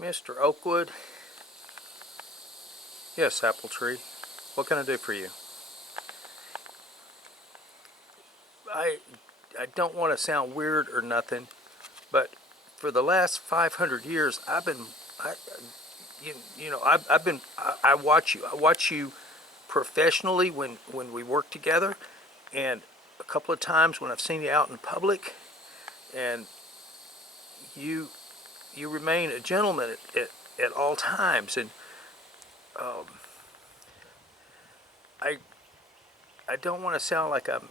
Mr. Oakwood? Yes, Apple Tree. What can I do for you? I don't want to sound weird or nothing, but for the last 500 years, I watch you. I watch you professionally when we work together, and a couple of times when I've seen you out in public, and you you remain a gentleman at all times, and I I don't want to sound like I'm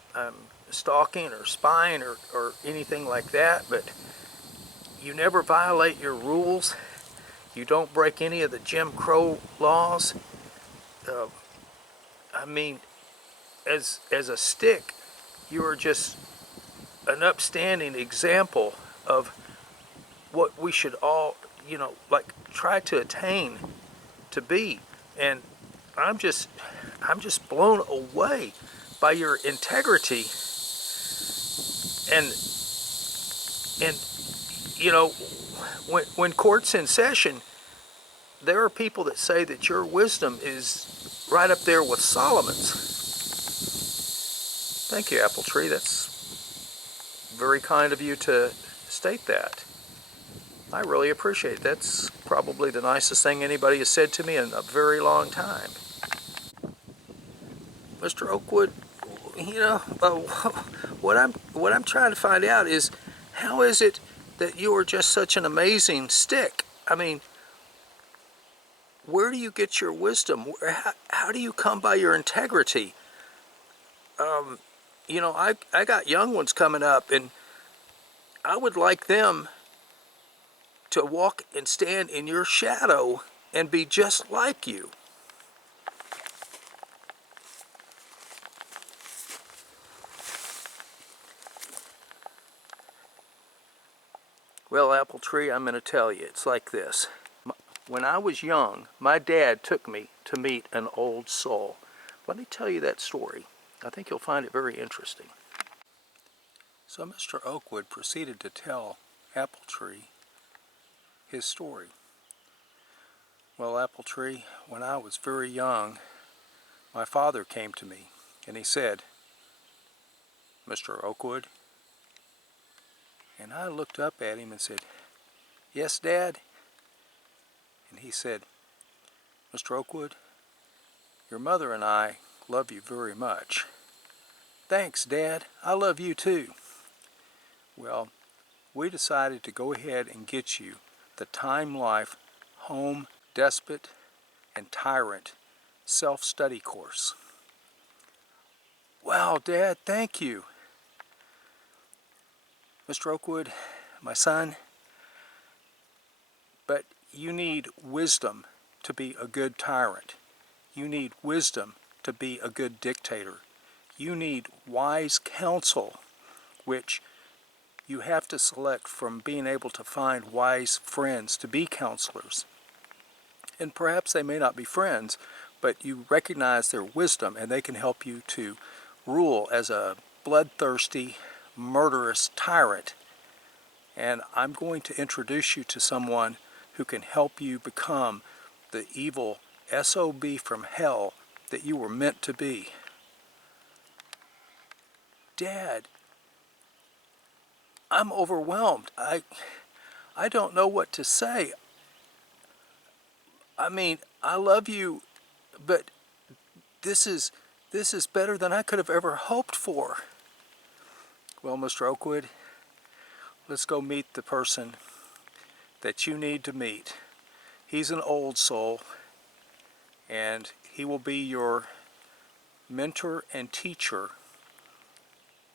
stalking or spying or anything like that, but you never violate your rules. You don't break any of the Jim Crow laws. Uh, I mean, as a stick, you are just an upstanding example of what we should all, like try to attain to be. And I'm just I'm just blown away by your integrity and and when court's in session, there are people that say that your wisdom is right up there with Solomon's. Thank you, Apple Tree. That's very kind of you to state that. I really appreciate it. That's probably the nicest thing anybody has said to me in a very long time. Mr. Oakwood, what I'm trying to find out is how is it that you are just such an amazing stick? I mean, where do you get your wisdom? How do you come by your integrity? I got young ones coming up, and I would like them to walk and stand in your shadow and be just like you. Well, Apple Tree, I'm going to tell you, it's like this. When I was young, my dad took me to meet an old soul. Let me tell you that story. I think you'll find it very interesting. So Mr. Oakwood proceeded to tell Apple Tree his story. Well, Apple Tree, when I was very young, my father came to me and he said, "Mr. Oakwood?" And I looked up at him and said, "Yes, Dad?" And he said, "Mr. Oakwood, your mother and I love you very much." "Thanks, Dad. I love you too." Well, we decided to go ahead and get you the Time Life Home Despot and Tyrant self-study course. "Wow, Dad, thank you." Mr. Oakwood, my son, but you need wisdom to be a good tyrant. You need wisdom to be a good dictator. You need wise counsel, which you have to select from being able to find wise friends to be counselors. And perhaps they may not be friends, but you recognize their wisdom and they can help you to rule as a bloodthirsty, murderous tyrant. And I'm going to introduce you to someone who can help you become the evil SOB from hell that you were meant to be. Dad, I'm overwhelmed. I don't know what to say. I mean, I love you, but this is better than I could have ever hoped for. Well, Mr. Oakwood, let's go meet the person that you need to meet. He's an old soul, and he will be your mentor and teacher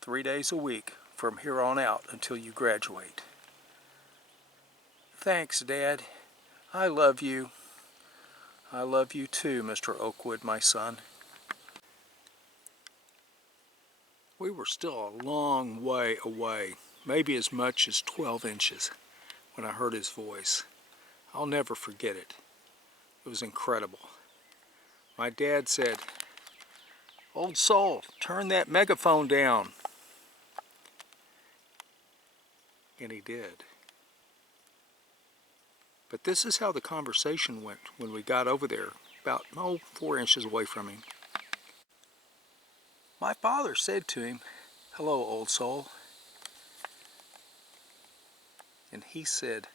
3 days a week from here on out until you graduate. Thanks, Dad. I love you. I love you too, Mr. Oakwood, my son. We were still a long way away, maybe as much as 12 inches, when I heard his voice. I'll never forget it. It was incredible. My dad said, "Old soul, turn that megaphone down." And he did. But this is how the conversation went when we got over there, about 4 inches away from him. My father said to him, "Hello, old soul." And he said,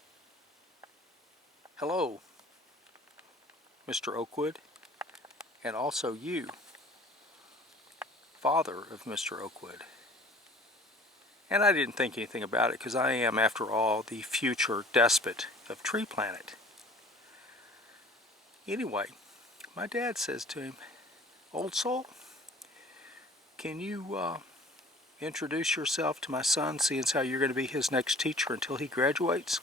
"Hello, Mr. Oakwood, and also you, father of Mr. Oakwood." And I didn't think anything about it, because I am, after all, the future despot of Tree Planet. Anyway, my dad says to him, "Old soul, can you introduce yourself to my son, seeing as how you're going to be his next teacher until he graduates?"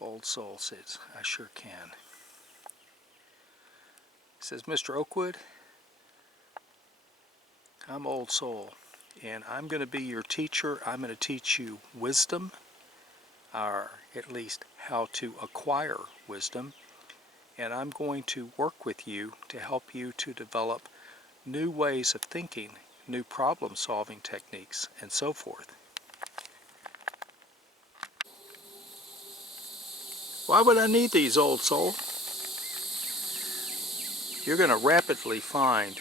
Old soul says, "I sure can." He says, "Mr. Oakwood, I'm old soul, and I'm going to be your teacher. I'm going to teach you wisdom, or at least how to acquire wisdom, and I'm going to work with you to help you to develop new ways of thinking, new problem-solving techniques, and so forth." Why would I need these, old soul? You're going to rapidly find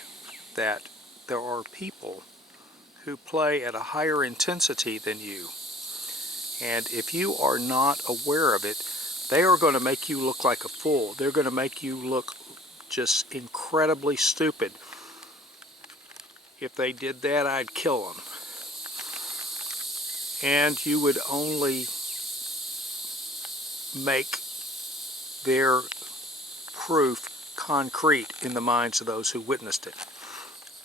that there are people who play at a higher intensity than you. And if you are not aware of it, they are going to make you look like a fool. They're going to make you look just incredibly stupid. If they did that, I'd kill them. And you would only make their proof concrete in the minds of those who witnessed it.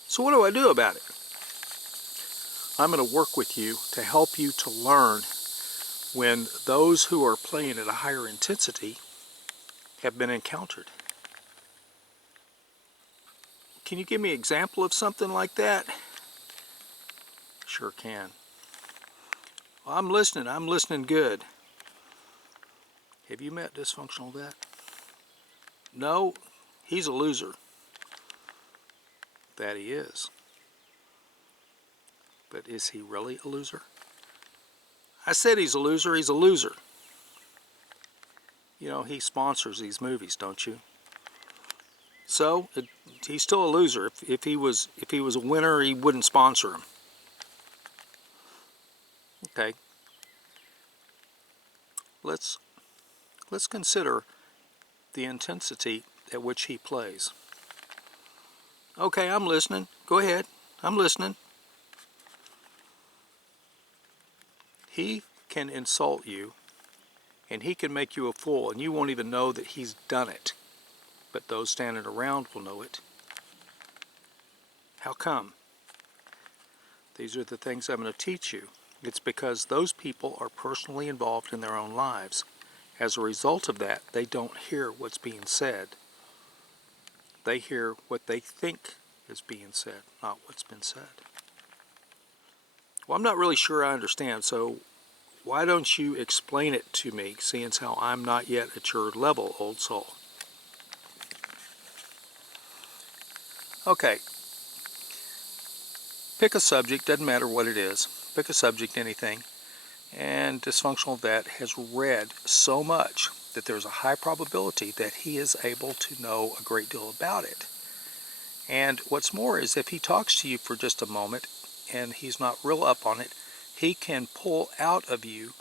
So what do I do about it? I'm going to work with you to help you to learn when those who are playing at a higher intensity have been encountered. Can you give me an example of something like that? Sure can. Well, I'm listening good. Have you met Dysfunctional Vet? No, he's a loser. That he is. But is he really a loser? I said he's a loser. He's a loser. You know, he sponsors these movies, don't you? So he's still a loser. If he was a winner, he wouldn't sponsor him. Okay. Let's consider the intensity at which he plays. Okay, I'm listening. Go ahead. I'm listening. He can insult you, and he can make you a fool, and you won't even know that he's done it. But those standing around will know it. How come? These are the things I'm going to teach you. It's because those people are personally involved in their own lives. As a result of that, they don't hear what's being said. They hear what they think is being said, not what's been said. Well, I'm not really sure I understand, so why don't you explain it to me, seeing as how I'm not yet at your level, old soul? Okay. Pick a subject, doesn't matter what it is. Pick a subject, anything. And Dysfunctional Vet has read so much that there's a high probability that he is able to know a great deal about it. And what's more is, if he talks to you for just a moment and he's not real up on it, he can pull out of you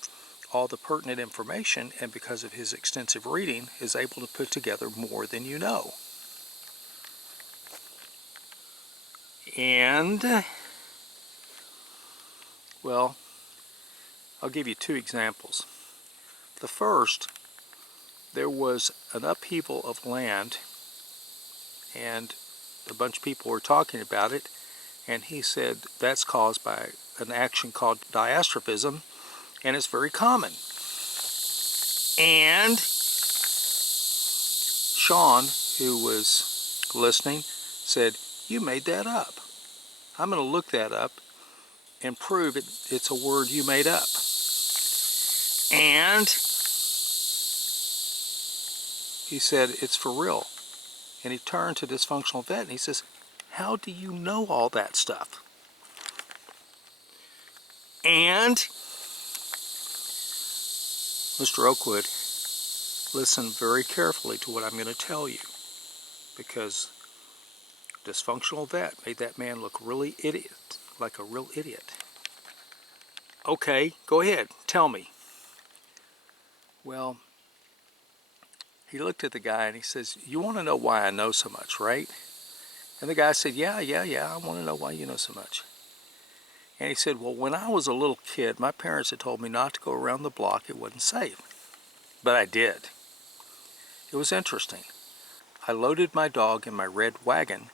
all the pertinent information, and because of his extensive reading, is able to put together more than you know. And, well, I'll give you two examples. The first, there was an upheaval of land, and a bunch of people were talking about it, and he said that's caused by an action called diastrophism, and it's very common. And Sean, who was listening, said, "You made that up. I'm going to look that up and prove it's a word you made up." And he said, "It's for real." And he turned to Dysfunctional Vet and he says, "How do you know all that stuff?" And Mr. Oakwood, listen very carefully to what I'm going to tell you, because dysfunctional vet made that man look really idiot, like a real idiot. Okay, go ahead, tell me. Well, he looked at the guy and he says, you want to know why I know so much, right? And the guy said, yeah, I want to know why you know so much. And he said, well, when I was a little kid, my parents had told me not to go around the block, it wasn't safe. But I did. It was interesting. I loaded my dog in my red wagon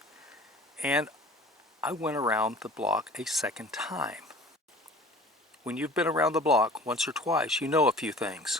and I went around the block a second time. When you've been around the block once or twice, you know a few things.